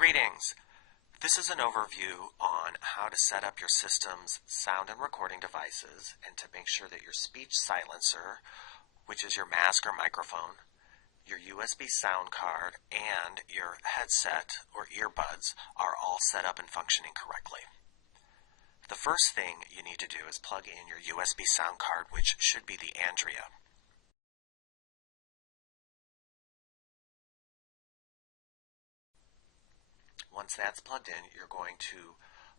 Greetings! This is an overview on how to set up your system's sound and recording devices and to make sure that your speech silencer, which is your mask or microphone, your USB sound card, and your headset or earbuds are all set up and functioning correctly. The first thing you need to do is plug in your USB sound card, which should be the Andrea. Once that's plugged in, you're going to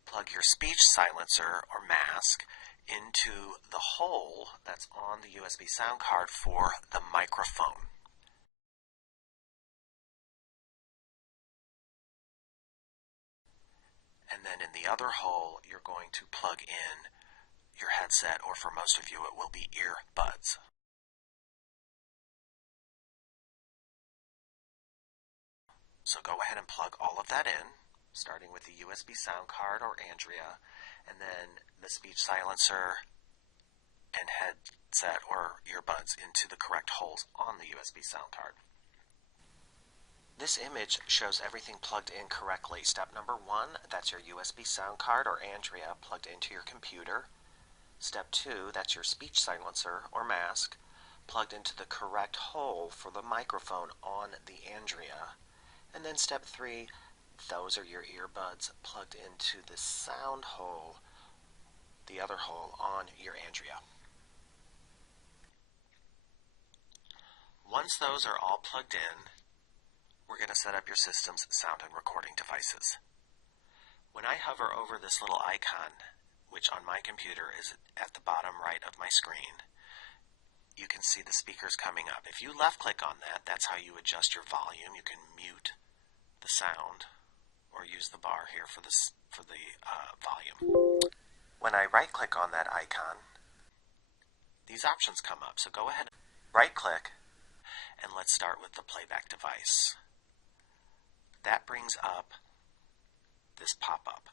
plug your speech silencer or mask into the hole that's on the USB sound card for the microphone. And then in the other hole, you're going to plug in your headset, or for most of you, it will be earbuds. So go ahead and plug all of that in, starting with the USB sound card or Andrea, and then the speech silencer and headset or earbuds into the correct holes on the USB sound card. This image shows everything plugged in correctly. Step number 1, that's your USB sound card or Andrea plugged into your computer. Step 2, that's your speech silencer or mask plugged into the correct hole for the microphone on the Andrea. And then step 3, those are your earbuds plugged into the sound hole, the other hole on your Andrea. Once those are all plugged in, we're going to set up your system's sound and recording devices. When I hover over this little icon, which on my computer is at the bottom right of my screen, you can see the speakers coming up. If you left click on that, that's how you adjust your volume. You can mute the sound or use the bar here for the volume. When I right click on that icon, these options come up. So go ahead, right click, and let's start with the playback device. That brings up this pop-up.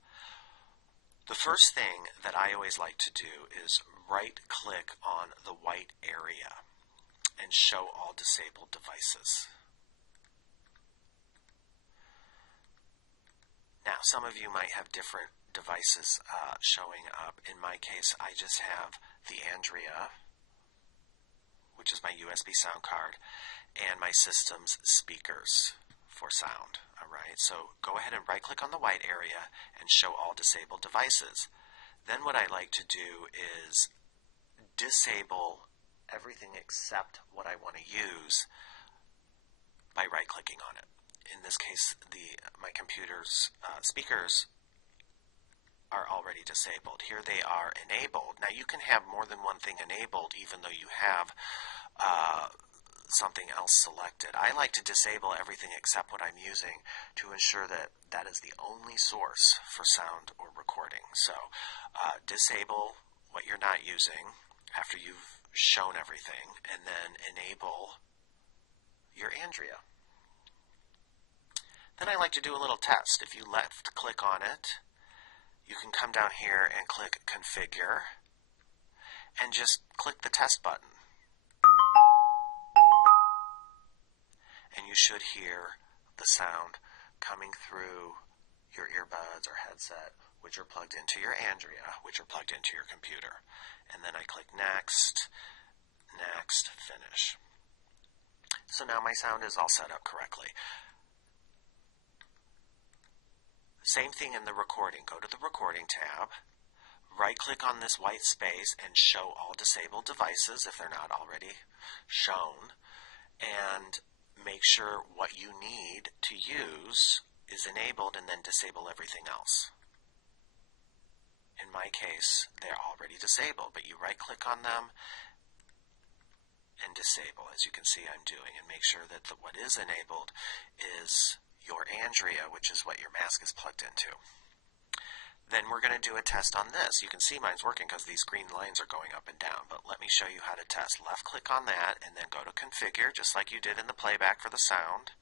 The first thing that I always like to do is right click on the white area and show all disabled devices. Now, some of you might have different devices showing up. In my case, I just have the Andrea, which is my USB sound card, and my system's speakers for sound. Alright, so go ahead and right click on the white area and show all disabled devices. Then what I like to do is disable everything except what I want to use by right clicking on it. In this case, my computer's speakers are already disabled. Here they are enabled. Now you can have more than one thing enabled even though you have something else selected. I like to disable everything except what I'm using to ensure that that is the only source for sound or recording. So disable what you're not using after you've shown everything, and then enable your Andrea. Then I like to do a little test. If you left click on it, you can come down here and click Configure and just click the test button. And you should hear the sound coming through your earbuds or headset, which are plugged into your Andrea, which are plugged into your computer. And then I click Next, Next, Finish. So now my sound is all set up correctly. Same thing in the recording. Go to the Recording tab, right-click on this white space and show all disabled devices if they're not already shown, and make sure what you need to use is enabled, and then disable everything else. In my case, they're already disabled, but you right-click on them and disable, as you can see I'm doing, and make sure that what is enabled is your Andrea, which is what your mask is plugged into. Then we're going to do a test on this. You can see mine's working because these green lines are going up and down, but let me show you how to test. Left click on that and then go to Configure, just like you did in the playback for the sound,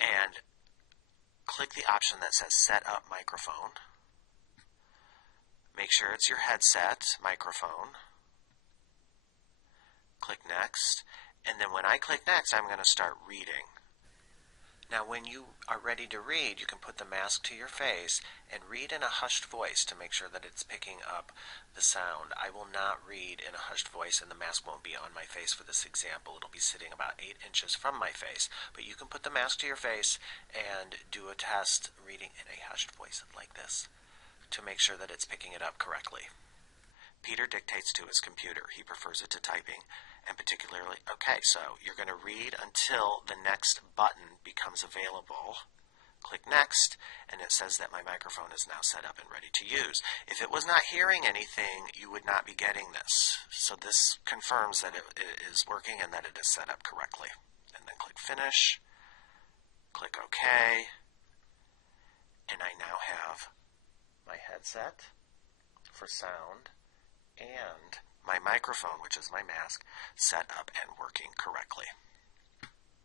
and click the option that says Set Up Microphone. Make sure it's your headset microphone. Click Next, and then when I click Next, I'm going to start reading. Now when you are ready to read, you can put the mask to your face and read in a hushed voice to make sure that it's picking up the sound. I will not read in a hushed voice, and the mask won't be on my face for this example. It'll be sitting about 8 inches from my face. But you can put the mask to your face and do a test reading in a hushed voice like this to make sure that it's picking it up correctly. Peter dictates to his computer. He prefers it to typing, and particularly, okay, so you're going to read until the next button becomes available. Click Next, and it says that my microphone is now set up and ready to use. If it was not hearing anything, you would not be getting this. So this confirms that it is working and that it is set up correctly. And then click Finish, click OK, and I now have my headset for sound and my microphone, which is my mask, set up and working correctly.